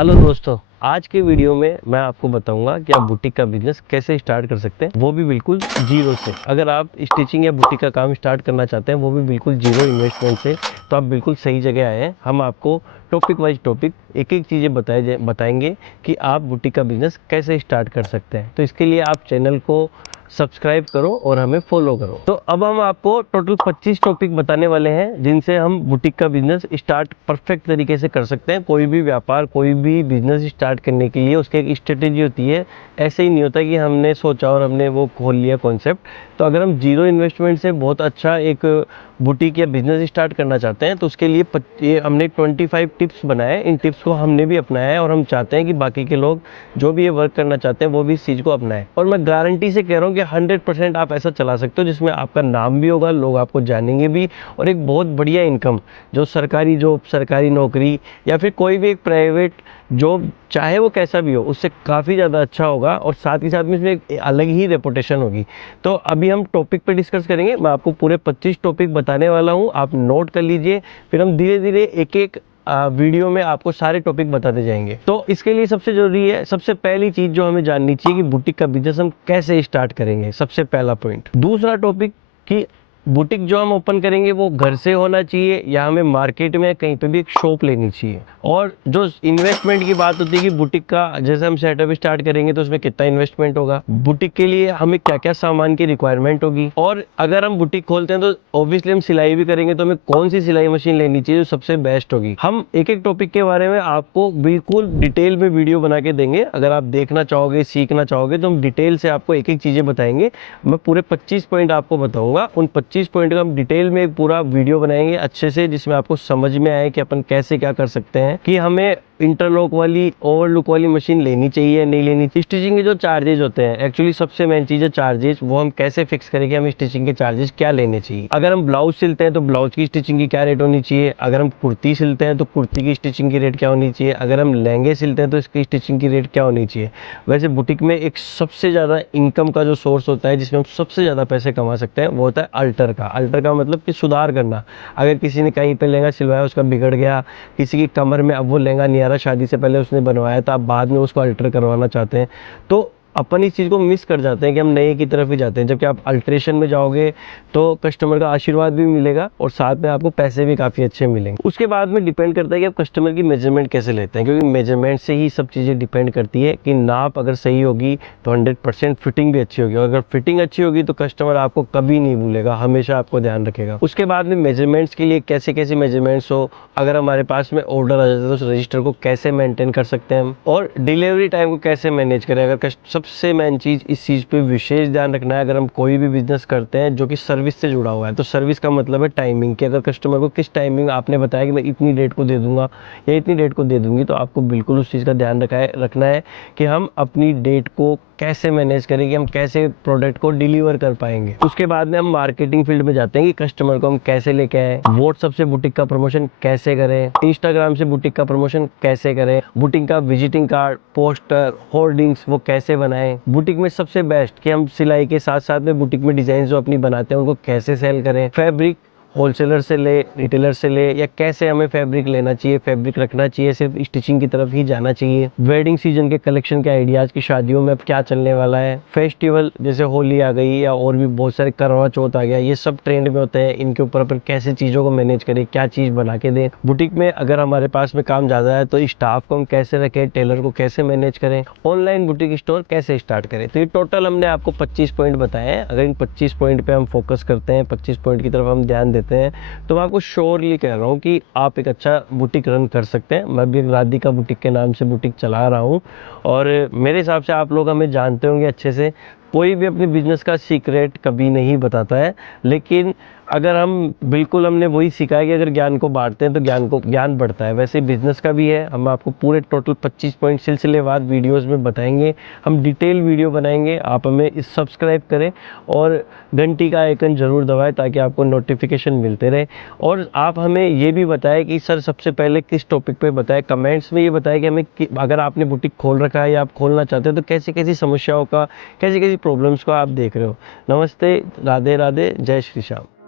Hello दोस्तों, आज के वीडियो में मैं आपको बताऊंगा कि आप बुटीक का बिजनेस कैसे स्टार्ट कर सकते हैं, वो भी बिल्कुल जीरो से। अगर आप स्टिचिंग या बुटीक का काम स्टार्ट करना चाहते हैं, वो भी बिल्कुल जीरो इन्वेस्टमेंट से, तो आप बिल्कुल सही जगह आए हैं। हम आपको टॉपिक वाइज टॉपिक एक एक चीज़ें बताएंगे कि आप बुटीक का बिजनेस कैसे स्टार्ट कर सकते हैं। तो इसके लिए आप चैनल को सब्सक्राइब करो और हमें फॉलो करो। तो अब हम आपको टोटल 25 टॉपिक बताने वाले हैं जिनसे हम बुटीक का बिजनेस स्टार्ट परफेक्ट तरीके से कर सकते हैं। कोई भी व्यापार, कोई भी बिजनेस स्टार्ट करने के लिए उसकी एक स्ट्रेटेजी होती है। ऐसे ही नहीं होता कि हमने सोचा और हमने वो खोल लिया कॉन्सेप्ट। तो अगर हम जीरो इन्वेस्टमेंट से बहुत अच्छा एक बुटीक या बिजनेस स्टार्ट करना चाहते हैं, तो उसके लिए ये हमने 25 टिप्स बनाए। इन टिप्स को हमने भी अपनाया है और हम चाहते हैं कि बाकी के लोग जो भी ये वर्क करना चाहते हैं वो भी इस चीज़ को अपनाएं। और मैं गारंटी से कह रहा हूँ कि 100% आप ऐसा चला सकते हो जिसमें आपका नाम भी होगा, लोग आपको जानेंगे भी, और एक बहुत बढ़िया इनकम, जो सरकारी जॉब, सरकारी नौकरी या फिर कोई भी एक प्राइवेट जॉब, चाहे वो कैसा भी हो, उससे काफ़ी ज़्यादा अच्छा होगा। और साथ ही साथ में इसमें एक अलग ही रेपुटेशन होगी। तो अभी हम टॉपिक पे डिस्कस करेंगे। मैं आपको पूरे 25 टॉपिक बताने वाला हूँ, आप नोट कर लीजिए। फिर हम धीरे धीरे एक एक वीडियो में आपको सारे टॉपिक बताते जाएंगे। तो इसके लिए सबसे जरूरी है, सबसे पहली चीज़ जो हमें जाननी चाहिए कि बुटीक का बिजनेस हम कैसे स्टार्ट करेंगे, सबसे पहला पॉइंट। दूसरा टॉपिक कि बुटीक जो हम ओपन करेंगे वो घर से होना चाहिए या हमें मार्केट में कहीं पे भी एक शॉप लेनी चाहिए। और जो इन्वेस्टमेंट की बात होती है कि बुटीक का जैसे हम सेटअप स्टार्ट करेंगे तो उसमें कितना इन्वेस्टमेंट होगा, बुटीक के लिए हमें क्या क्या सामान की रिक्वायरमेंट होगी, और अगर हम बुटीक खोलते हैं तो ऑब्वियसली हम सिलाई भी करेंगे, तो हमें कौन सी सिलाई मशीन लेनी चाहिए जो सबसे बेस्ट होगी। हम एक एक टॉपिक के बारे में आपको बिल्कुल डिटेल में वीडियो बना के देंगे। अगर आप देखना चाहोगे, सीखना चाहोगे, तो हम डिटेल से आपको एक एक चीजें बताएंगे। मैं पूरे 25 पॉइंट आपको बताऊंगा। उन 25 पॉइंट का हम डिटेल में एक पूरा वीडियो बनाएंगे अच्छे से, जिसमें आपको समझ में आए कि अपन कैसे क्या कर सकते हैं, कि हमें इंटरलॉक वाली, ओवरलुक वाली मशीन लेनी चाहिए नहीं लेनी चाहिए। स्टिचिंग के जो चार्जेस होते हैं, एक्चुअली सबसे मेन चीज़ है चार्जेस, वो हम कैसे फिक्स करें कि हम स्टिचिंग के चार्जेस क्या लेने चाहिए। अगर हम ब्लाउज सिलते हैं तो ब्लाउज की स्टिचिंग की क्या रेट होनी चाहिए, अगर हम कुर्ती सिलते हैं तो कुर्ती की स्टिचिंग की रेट क्या होनी चाहिए, अगर हम लहंगे सिलते हैं तो इसकी स्टिचिंग की रेट क्या होनी चाहिए। वैसे बुटीक में एक सबसे ज़्यादा इनकम का जो सोर्स होता है, जिसमें हम सबसे ज़्यादा पैसे कमा सकते हैं, वो होता है अल्टर का। अल्टर का मतलब कि सुधार करना। अगर किसी ने कहीं पे लहंगा सिलवाया, उसका बिगड़ गया, किसी की कमर में अब वो लहंगा नहीं आ रहा, शादी से पहले उसने बनवाया था, अब बाद में उसको अल्टर करवाना चाहते हैं, तो अपन इस चीज़ को मिस कर जाते हैं कि हम नए की तरफ ही जाते हैं। जबकि आप अल्ट्रेशन में जाओगे तो कस्टमर का आशीर्वाद भी मिलेगा और साथ में आपको पैसे भी काफ़ी अच्छे मिलेंगे। उसके बाद में डिपेंड करता है कि आप कस्टमर की मेजरमेंट कैसे लेते हैं, क्योंकि मेजरमेंट से ही सब चीज़ें डिपेंड करती है। कि नाप अगर सही होगी तो 100% फिटिंग भी अच्छी होगी, और अगर फिटिंग अच्छी होगी तो कस्टमर आपको कभी नहीं भूलेगा, हमेशा आपको ध्यान रखेगा। उसके बाद में मेजरमेंट्स के लिए कैसे कैसे मेजरमेंट्स हो, अगर हमारे पास में ऑर्डर आ जाता है तो उस रजिस्टर को कैसे मेंटेन कर सकते हैं हम, और डिलीवरी टाइम को कैसे मैनेज करें। अगर सबसे मेन चीज़, इस चीज़ पे विशेष ध्यान रखना है। अगर हम कोई भी बिजनेस करते हैं जो कि सर्विस से जुड़ा हुआ है, तो सर्विस का मतलब है टाइमिंग, कि अगर कस्टमर को किस टाइमिंग आपने बताया कि मैं इतनी डेट को दे दूंगा या इतनी डेट को दे दूंगी, तो आपको बिल्कुल उस चीज़ का ध्यान रखना है कि हम अपनी डेट को कैसे मैनेज करें, कि हम कैसे प्रोडक्ट को डिलीवर कर पाएंगे। उसके बाद में हम मार्केटिंग फील्ड में जाते हैं कि कस्टमर को हम कैसे लेके आए, व्हाट्सएप से बुटीक का प्रमोशन कैसे करें, इंस्टाग्राम से बुटीक का प्रमोशन कैसे करें, बुटीक का विजिटिंग कार्ड, पोस्टर, होर्डिंग्स वो कैसे बनाएं। बुटीक में सबसे बेस्ट कि हम सिलाई के साथ साथ में बुटीक में डिजाइन जो अपनी बनाते हैं उनको कैसे सेल करें, फैब्रिक होलसेलर से ले, रिटेलर से ले, या कैसे हमें फैब्रिक लेना चाहिए, फैब्रिक रखना चाहिए, सिर्फ स्टिचिंग की तरफ ही जाना चाहिए। वेडिंग सीजन के कलेक्शन के आइडियाज़ की शादियों में अब क्या चलने वाला है, फेस्टिवल जैसे होली आ गई या और भी बहुत सारे, करवा चौथ आ गया, ये सब ट्रेंड में होते हैं, इनके ऊपर अपन कैसे चीज़ों को मैनेज करें, क्या चीज़ बना के दें। बुटीक में अगर हमारे पास में काम ज़्यादा है तो स्टाफ को हम कैसे रखें, टेलर को कैसे मैनेज करें, ऑनलाइन बुटीक स्टोर कैसे स्टार्ट करें। तो ये टोटल हमने आपको 25 पॉइंट बताए हैं। अगर इन 25 पॉइंट पे हम फोकस करते हैं, 25 पॉइंट की तरफ हम ध्यान देते हैं, तो मैं आपको श्योरली कह रहा हूँ कि आप एक अच्छा बुटीक रन कर सकते हैं। मैं भी एक राधिका बुटीक के नाम से बुटीक चला रहा हूँ, और मेरे हिसाब से आप लोग हमें जानते होंगे अच्छे से। कोई भी अपने बिजनेस का सीक्रेट कभी नहीं बताता है, लेकिन अगर हम बिल्कुल, हमने वही सीखा है कि अगर ज्ञान को बांटते हैं तो ज्ञान बढ़ता है। वैसे बिजनेस का भी है। हम आपको पूरे टोटल 25 पॉइंट सिलसिलेवार वीडियोस में बताएंगे, हम डिटेल वीडियो बनाएंगे। आप हमें इस सब्सक्राइब करें और घंटी का आइकन जरूर दबाएं ताकि आपको नोटिफिकेशन मिलते रहे। और आप हमें ये भी बताएं कि सर सबसे पहले किस टॉपिक पे बताएं, कमेंट्स में ये बताएं कि हमें अगर आपने बुटीक खोल रखा है या आप खोलना चाहते हैं तो कैसी कैसी समस्याओं का, कैसी कैसी प्रॉब्लम्स को आप देख रहे हो। नमस्ते, राधे राधे, जय श्री श्याम।